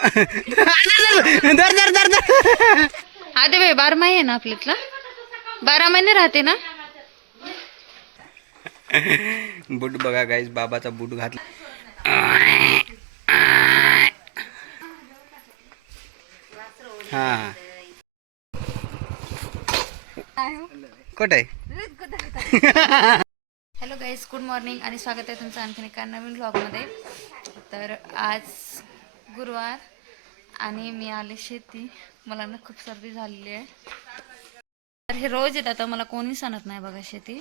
दर दर दर दर आते बाई बारा महिने आहे ना आपल्यातला बारा महिने राहते ना? बूट बघा गाईज बाबाचा बूट घातला. हा. कुठं? आहे हॅलो गाईज गुड मॉर्निंग आणि स्वागत आहे तुमचं आणखीन एका नवीन ब्लॉगमध्ये तर आज गुरुवार आणि मी आले शेती. मला ना खूप सर्दी झालेली आहे. तर हे रोज येतात तर मला कोणी सांगत नाही बघा शेती.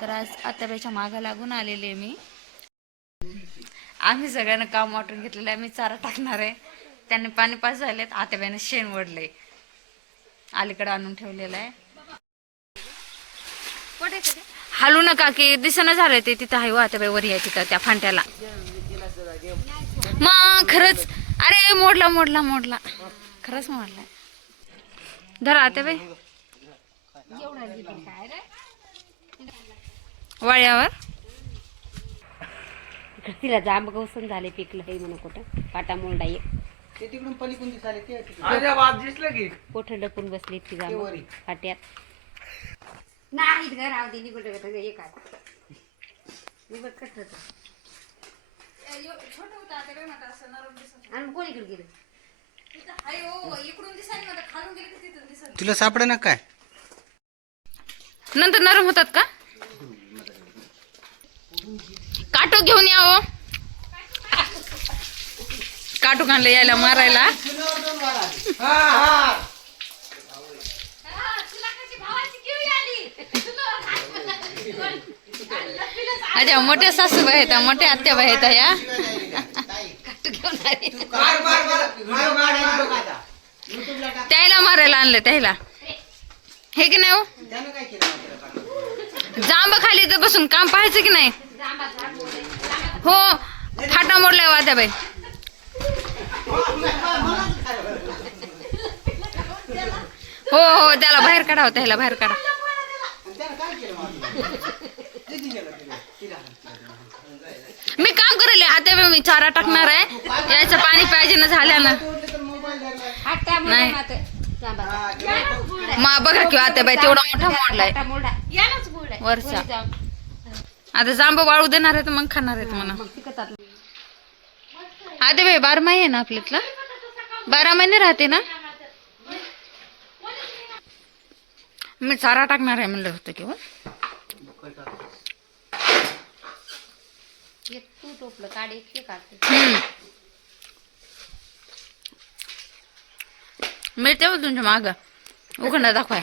तर आज आत्याबाईच्या मागं लागून आलेली आहे मी. आम्ही सगळ्यांना काम वाटून घेतलेलं आहे. मी चारा टाकणार आहे. त्यांनी पाणी पास झालेत आत्याबाईने शेण ओढलंय अलीकडे आणून ठेवलेलं आहे. हलू नका की दिसणं झालंय ते. तिथं आहे वाहत्या बाई वर आहे तिथं त्या फांट्याला. मग खरंच अरे मोडला मोडला मोडला. खरंच मोडला धरा आता बाई. वळ्यावर. तिला जांब गवसन झाले पिकलं हे म्हणून कुठं? पाटा मोंडा ये. ते तिकडून पलीकडून दिसाले ते कोठं डपून बसली ती जांब फाट्यात नाही घर दे निघून हे काय? निघत कट आणि कोणीकडे गेलं? तुला सापडा ना काय? नंतर नरम होतात का? काटो घेऊन यावं काटू आणलं यायला मारायला. अच्छा मोठ्या सासूबाई आहेत मोठ्या आत्याबाई आहेत या त्याला मारायला आणलं त्याला. हे की नाही हो? जांब खाली तर बसून काम पाहायचं की नाही? हो फाटा मोडलाय वाद्याबाई हो हो त्याला बाहेर काढा त्याला बाहेर काढा. मी काम करेल आता मी चारा टाकणार आहे. यायचं पाणी पाहिजे ना झाल्यानं. नाही. मा बघा किंवा आता बाई तेवढा मोठा मोडलाय. वरचा. आता जांब वाळू देणार आहेत मग खाणार आहेत म्हणा. आता बाई बारमाही आहे ना आपल्यातला? बारा महिने राहते ना? मी चारा टाकणार आहे म्हणलं होतं किंवा एक तू टोपलं काढ एक ते काढते हम्म. मिळते हो तुमच्या माग. उघडा दाखवाय.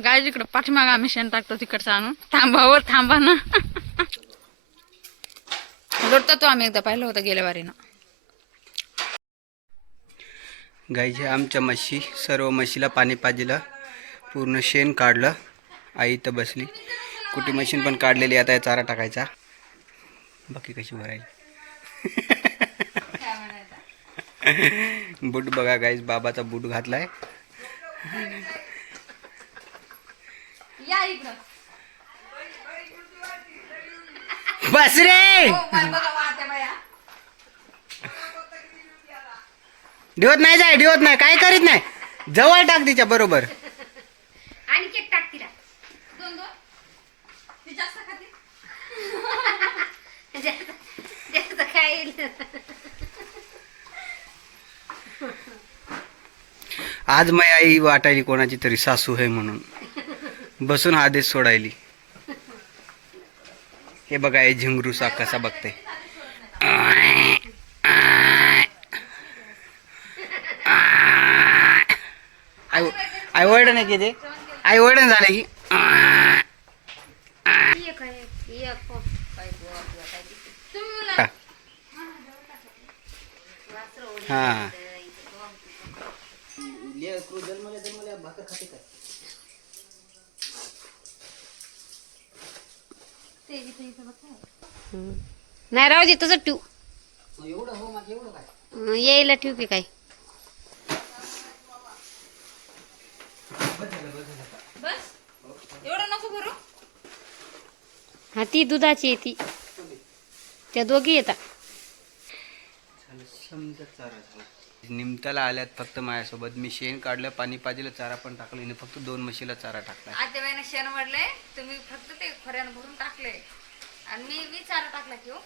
गाय जिकडं पाठीमाग आम्ही शेण टाकतो तिकडचं आणून. थांबावर थांबा ना. लोटता तो आम्ही एकदा पाहिलं होतं गेल्या वारीनं. गाईच्या आमच्या म्हशी सर्व म्हशीला पाणी पाजिलं पूर्ण शेण काढलं. आई इथं बसली. कुटी मशीन पण काढलेली आता चारा टाकायचा. बाकी कशी भरायची? बूट बघा गाईज बाबाचा बूट घातलाय. बस रे! डिवत नाही जाय डिवत नाही. काय करीत नाही. जवळ टाक तिच्या बरोबर आणि केक टाक तिला दोन दोन ती जास्त खाते जास्त काय आज मै आई वाटायली कोणाची तरी सासू आहे म्हणून. बसून आदेश सोडायली. हे बघा हे झिंगरूसा कसा बघते. आई आई ओरड की ते आई ओरडण झालं. की एक आहे, एक हो. काय बुवा, बुवा, काय दिसतं. हा. नाही राहू दे तसं ठेवू. यायला ठेवू की काय. हा ती दुधाची आहे ती. त्या दोघी येतात. निमताला आल्यात फक्त माझ्यासोबत. मी शेण काढलं पाणी पाजिलं चारा पण टाकलं. हिने फक्त दोन म्हशीला चारा टाकला. आजच्या वेळेला शेण वाढले तुम्ही फक्त ते खऱ्यानं भरून टाकले. आणि मी मी चारा टाकला की हो.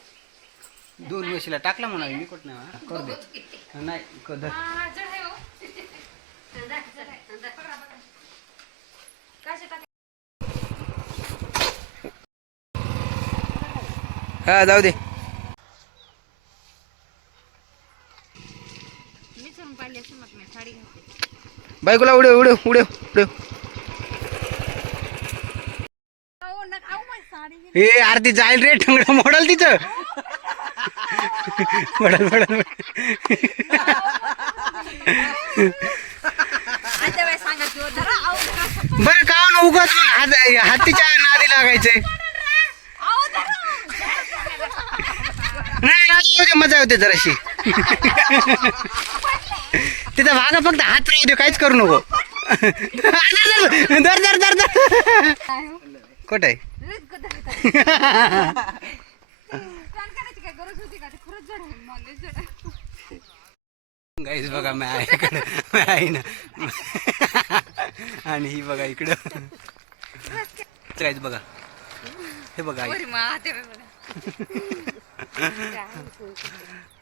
दोन म्हशीला टाकला म्हणा मी कुठं नाही हा, करू दे. नाही कदर हा, जड आहे हो. जड आहे, जड आहे. पकडा, पकडा. कशा टाक- हा जाऊ दे. मी चढून पाहिली असं मग मी साडी घालते बायकोला उडव उडव उडव उडव हे आरती जाईल रे ठंगड मोडल तिचं. मोडल मोडल सांगा की हो. बरं का ना उगाच मग हात हातीच्या नादी लागायचे. नाही राजू येऊ दे, मजा होते जराशी. तिचा भागा फक्त हात राहू दे काहीच करू नको. दर दर दर दर कुठं? आहे गाईज बघा मी आईकडं मी आई ना आणि ही बघा इकडं. गाईज बघा. हे बघा.